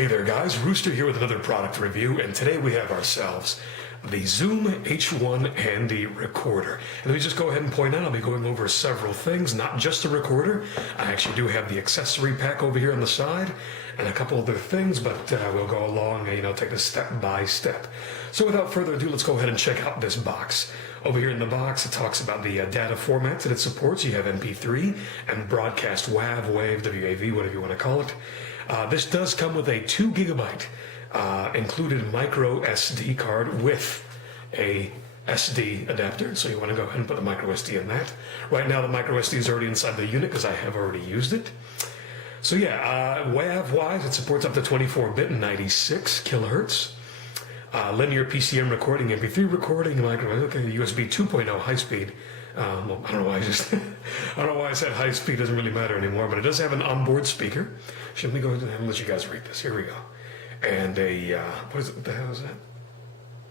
Hey there guys, Rooster here with another product review, and today we have ourselves the Zoom H1 Handy Recorder. And let me just go ahead and point out, I'll be going over several things, not just the recorder. I actually do have the accessory pack over here on the side, and a couple other things, but we'll go along and take this step by step. So without further ado, let's go ahead and check out this box. Over here in the box, it talks about the data formats that it supports. You have MP3 and broadcast WAV, WAV, WAV, whatever you want to call it. This does come with a 2 gigabyte included micro SD card with a SD adapter, so you want to go ahead and put the micro SD in that. Right now the micro SD is already inside the unit because I have already used it. So yeah, WAV-wise, it supports up to 24-bit and 96 kilohertz. Linear PCM recording, MP3 recording, micro, okay, USB 2.0 high speed. Well, I don't know why I don't know why I said high speed. Doesn't really matter anymore, but it does have an onboard speaker. Should we go ahead and let you guys read this? Here we go. And a what the hell is that?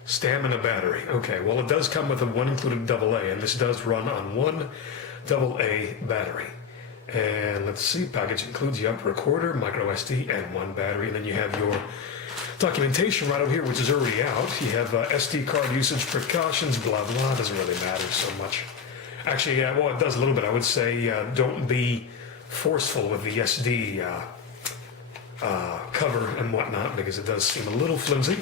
Stamina battery. Okay, well it does come with a one included AA, and this does run on one AA battery. And let's see, package includes your recorder, micro SD, and one battery. And then you have your documentation right over here, which is already out. You have SD card usage precautions, blah blah. Doesn't really matter so much. Actually, well, it does a little bit. I would say don't be forceful with the SD cover and whatnot, because it does seem a little flimsy.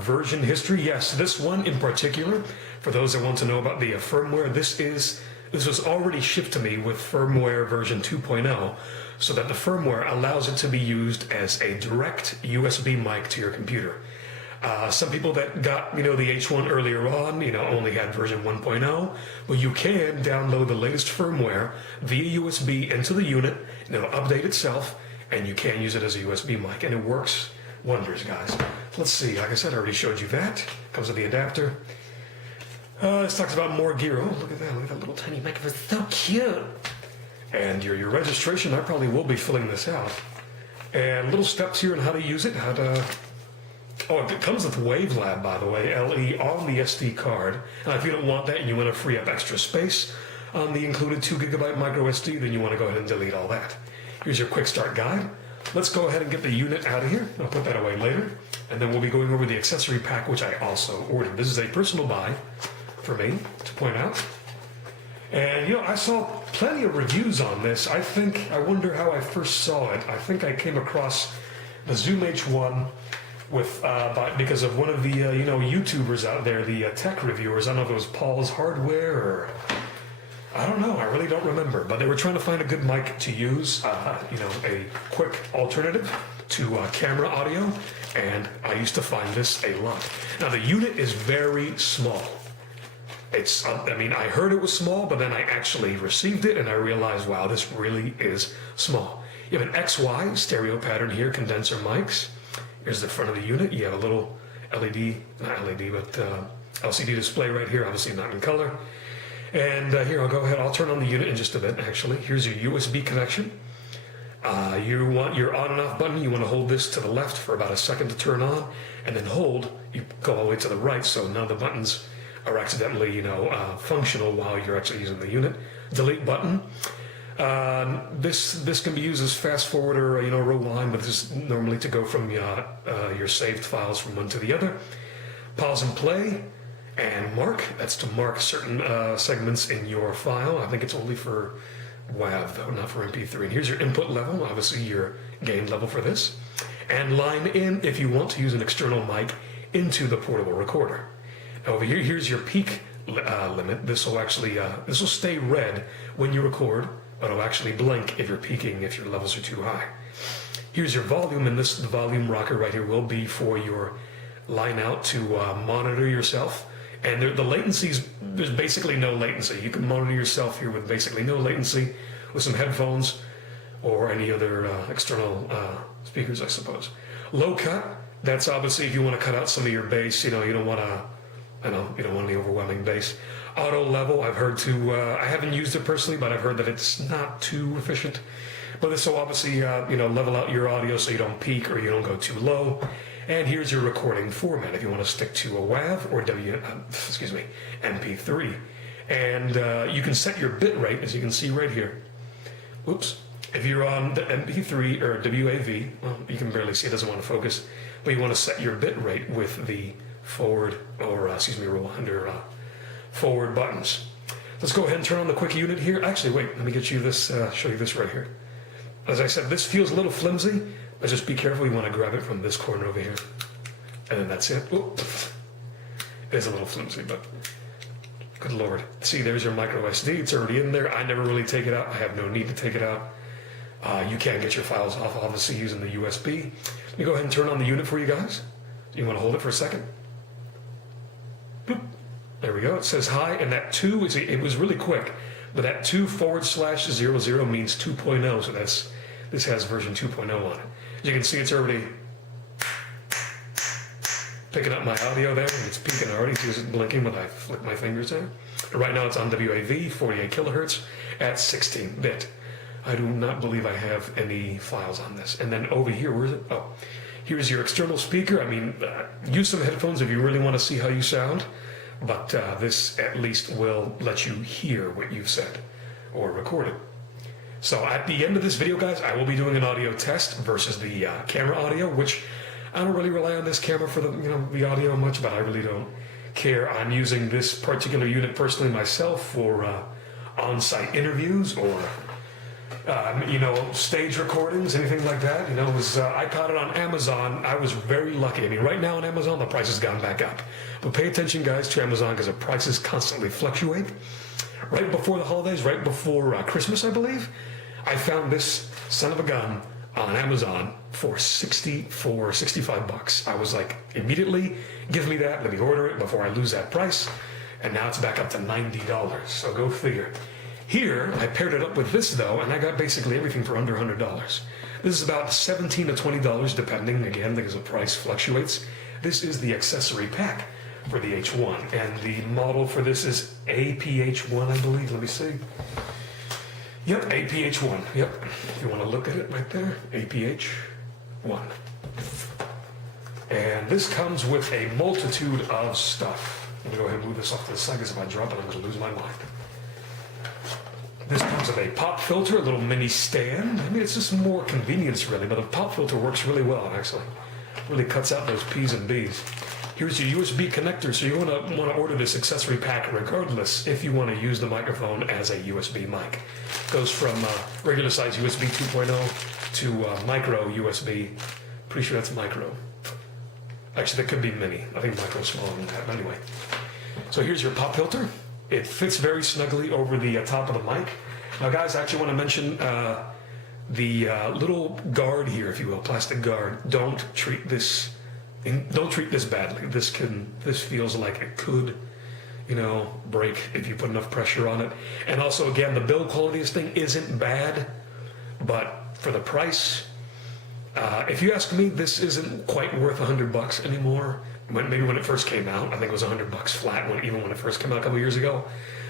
Version history, yes, this one in particular, for those that want to know about the firmware, this was already shipped to me with firmware version 2.0, so that the firmware allows it to be used as a direct USB mic to your computer. Some people that got the H1 earlier on only had version 1.0, but you can download the latest firmware via USB into the unit, and it'll update itself, and you can use it as a USB mic, and it works wonders, guys. Let's see, like I said, I already showed you that. Comes with the adapter. This talks about more gear. Oh, look at that little tiny microphone, so cute. And your registration, I probably will be filling this out. And little steps here on how to use it, oh, it comes with WaveLab, by the way, LE on the SD card. And if you don't want that and you want to free up extra space on the included 2 gigabyte micro SD, then you want to go ahead and delete all that. Here's your quick start guide. Let's go ahead and get the unit out of here. I'll put that away later. And then we'll be going over the accessory pack, which I also ordered. This is a personal buy for me, to point out. And I saw plenty of reviews on this. I wonder how I first saw it. I think I came across the Zoom H1 because of one of the YouTubers out there, the tech reviewers. I don't know if it was Paul's Hardware or I don't know. I really don't remember. But they were trying to find a good mic to use, a quick alternative to camera audio, and I used to find this a lot. Now the unit is very small. It's, I heard it was small, but then I actually received it and I realized, wow, this really is small. You have an XY stereo pattern here, condenser mics. Here's the front of the unit. You have a little LED, not LED, but LCD display right here, obviously not in color. And here, I'll turn on the unit in just a bit, actually. Here's your USB connection. You want your on and off button, you want to hold this to the left for about a second to turn on, and then you go all the way to the right, so now the buttons are accidentally, functional while you're actually using the unit. Delete button. This can be used as fast forward or rewind, but this is normally to go from your saved files from one to the other. Pause and play. And mark, that's to mark certain segments in your file. I think it's only for WAV though, not for MP3. And here's your input level, obviously your gain level for this. And line in if you want to use an external mic into the portable recorder. Over here, here's your peak limit. This will actually, this will stay red when you record, but it'll actually blink if you're peaking, if your levels are too high. Here's your volume, and the volume rocker right here will be for your line out to monitor yourself. And the latencies, there's basically no latency. You can monitor yourself here with basically no latency with some headphones or any other external speakers, I suppose. Low cut, that's obviously if you want to cut out some of your bass, you don't want any overwhelming bass. Auto level, I've heard I haven't used it personally, but I've heard that it's not too efficient. But this will obviously, level out your audio so you don't peak or you don't go too low. And here's your recording format if you want to stick to a WAV or MP3. And you can set your bit rate, as you can see right here. Oops. If you're on the MP3 or WAV, well, you can barely see, it doesn't want to focus, but you want to set your bit rate with the forward or, rewind or forward buttons. Let's go ahead and turn on the quick unit here. Actually, wait, let me get you this, show you this right here. As I said, this feels a little flimsy, but just be careful. You want to grab it from this corner over here. And then that's it. Ooh. It is a little flimsy, but good Lord. See, there's your micro SD. It's already in there. I never really take it out. I have no need to take it out. You can get your files off, obviously, using the USB. Let me go ahead and turn on the unit for you guys. You want to hold it for a second? Boop. There we go. It says hi, and that 2, it was really quick, but that 2/00 means 2.0, so this has version 2.0 on it. As you can see, it's already picking up my audio there, and it's peaking already. See, it's blinking when I flick my fingers there. And right now it's on WAV, 48 kilohertz at 16-bit. I do not believe I have any files on this. And then over here, where is it? Oh, here's your external speaker. I mean, use some headphones if you really want to see how you sound, but this at least will let you hear what you've said or recorded. So at the end of this video, guys, I will be doing an audio test versus the camera audio, which I don't really rely on this camera for the audio much, but I really don't care. I'm using this particular unit personally myself for on-site interviews or stage recordings, anything like that. I caught it on Amazon. I was very lucky. I mean, right now on Amazon, the price has gone back up. But pay attention, guys, to Amazon because the prices constantly fluctuate. Right before the holidays, right before Christmas, I believe, I found this son of a gun on Amazon for $65. I was like, immediately, give me that. Let me order it before I lose that price. And now it's back up to $90. So go figure. Here, I paired it up with this, though, and I got basically everything for under $100. This is about $17 to $20, depending, again, because the price fluctuates. This is the accessory pack for the H1, and the model for this is APH1, I believe. Let me see. Yep, APH1. Yep, if you want to look at it right there, APH1. And this comes with a multitude of stuff. Let me go ahead and move this off to the side, because if I drop it, I'm going to lose my mind. This comes with a pop filter, a little mini stand. I mean, it's just more convenience, really, but the pop filter works really well, actually. Really cuts out those P's and B's. Here's your USB connector, so you want to order this accessory pack regardless if you want to use the microphone as a USB mic. It goes from regular size USB 2.0 to micro USB. Pretty sure that's micro. Actually, that could be mini. I think micro is smaller than that, but anyway. So here's your pop filter. It fits very snugly over the top of the mic. Now, guys, I actually want to mention the little guard here, if you will, plastic guard. Don't treat this badly. This feels like it could, break if you put enough pressure on it. And also, again, the build quality of this thing isn't bad, but for the price, if you ask me, this isn't quite worth $100 anymore. Maybe when it first came out, I think it was $100 flat, even when it first came out a couple years ago.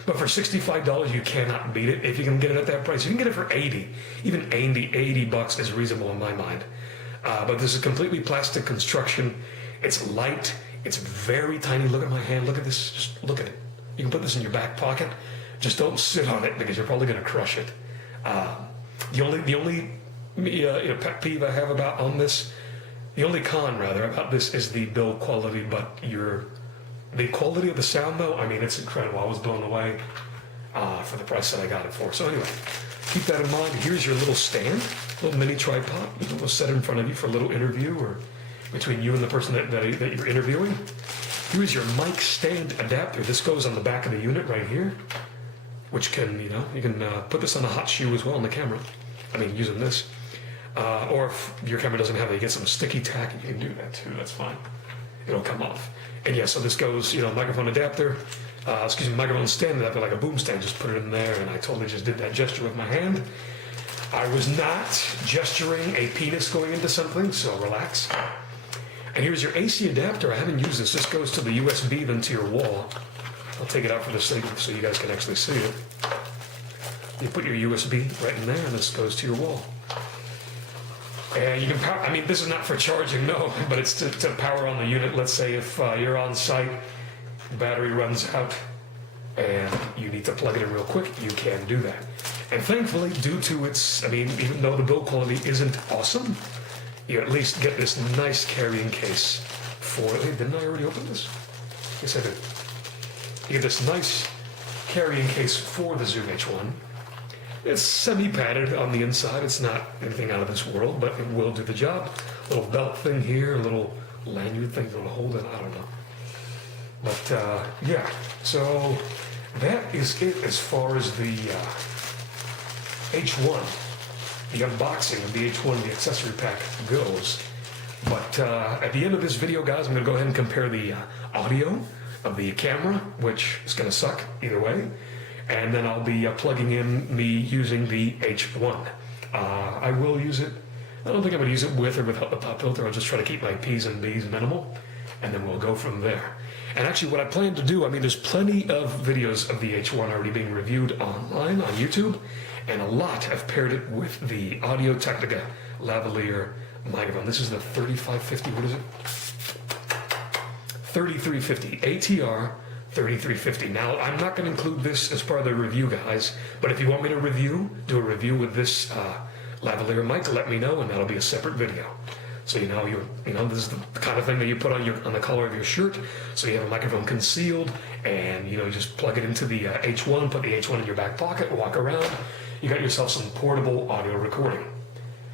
But for $65, you cannot beat it if you can get it at that price. You can get it for $80. Even $80 is reasonable in my mind. But this is completely plastic construction. It's light. It's very tiny. Look at my hand. Look at this. Just look at it. You can put this in your back pocket. Just don't sit on it because you're probably going to crush it. The only pet peeve I have about the only con, about this is the build quality, but the quality of the sound, though, I mean, it's incredible. I was blown away for the price that I got it for. So anyway, keep that in mind. Here's your little stand, little mini tripod. We'll set it in front of you for a little interview or between you and the person that you're interviewing. Here's your mic stand adapter. This goes on the back of the unit right here, which can, you can put this on a hot shoe as well on the camera. I mean, using this. Or if your camera doesn't have it, you get some sticky tack and you can do that too. That's fine. It'll come off. And yeah, so this goes, microphone adapter, microphone stand adapter, like a boom stand. Just put it in there, and I totally just did that gesture with my hand. I was not gesturing a penis going into something, so relax. And here's your AC adapter. I haven't used this. This goes to the USB, then to your wall. I'll take it out for the sake so you guys can actually see it. You put your USB right in there, and this goes to your wall. And you can power, this is not for charging, no, but it's to power on the unit. Let's say if you're on site, the battery runs out, and you need to plug it in real quick, you can do that. And thankfully, due to its, I mean, even though the build quality isn't awesome, you at least get this nice carrying case for, hey, didn't I already open this? Yes, I did. You get this nice carrying case for the Zoom H1. It's semi-padded on the inside. It's not anything out of this world, but it will do the job. Little belt thing here, a little lanyard thing to hold it, I don't know. But yeah, so that is it as far as the H1, the unboxing of the H1, the accessory pack goes. But at the end of this video, guys, I'm going to go ahead and compare the audio of the camera, which is going to suck either way. And then I'll be plugging in me using the H1. I will use it. I don't think I'm going to use it with or without the pop filter. I'll just try to keep my P's and B's minimal, and then we'll go from there. And actually, what I plan to do, I mean, there's plenty of videos of the H1 already being reviewed online on YouTube, and a lot have paired it with the Audio Technica lavalier microphone. This is the 3550, what is it? 3350, ATR 3350. Now, I'm not going to include this as part of the review, guys, but if you want me to do a review with this lavalier mic, let me know, and that'll be a separate video. So you know, this is the kind of thing that you put on the collar of your shirt, so you have a microphone concealed, and you just plug it into the H1, put the H1 in your back pocket, walk around. You got yourself some portable audio recording,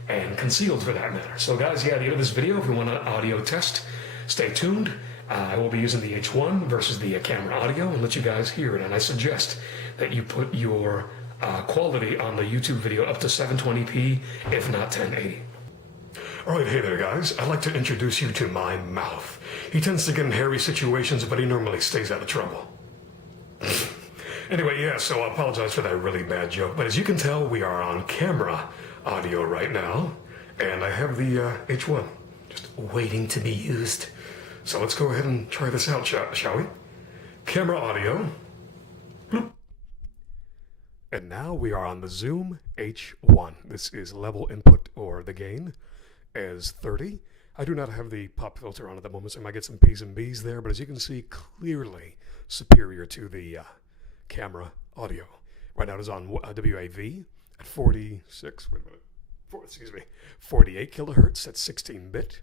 and concealed for that matter. So guys, yeah, at the end of this video, if you want an audio test, stay tuned. I will be using the H1 versus the camera audio and let you guys hear it. And I suggest that you put your quality on the YouTube video up to 720p, if not 1080. All right, hey there, guys. I'd like to introduce you to my mouth. He tends to get in hairy situations, but he normally stays out of trouble. Anyway, yeah, so I apologize for that really bad joke. But as you can tell, we are on camera audio right now. And I have the H1 just waiting to be used. So let's go ahead and try this out, shall we? Camera audio. Bloop. And now we are on the Zoom H1. This is level input, or the gain, as 30. I do not have the pop filter on at the moment, so I might get some P's and B's there, but as you can see, clearly superior to the camera audio. Right now it is on WAV at 48 kilohertz at 16-bit.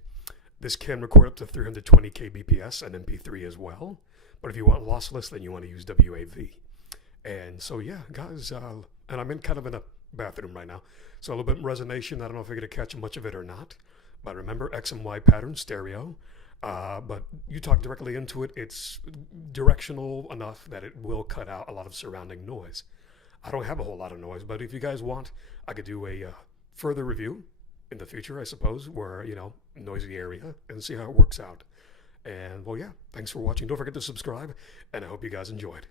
This can record up to 320 kbps and MP3 as well. But if you want lossless, then you want to use WAV. And so, yeah, guys, and I'm kind of in a bathroom right now. So a little bit of resonation. I don't know if you're going to catch much of it or not. But remember, X and Y pattern, stereo. But you talk directly into it. It's directional enough that it will cut out a lot of surrounding noise. I don't have a whole lot of noise, but if you guys want, I could do a further review in the future, I suppose, where, noisy area, and see how it works out. And, well, yeah, thanks for watching. Don't forget to subscribe, and I hope you guys enjoyed.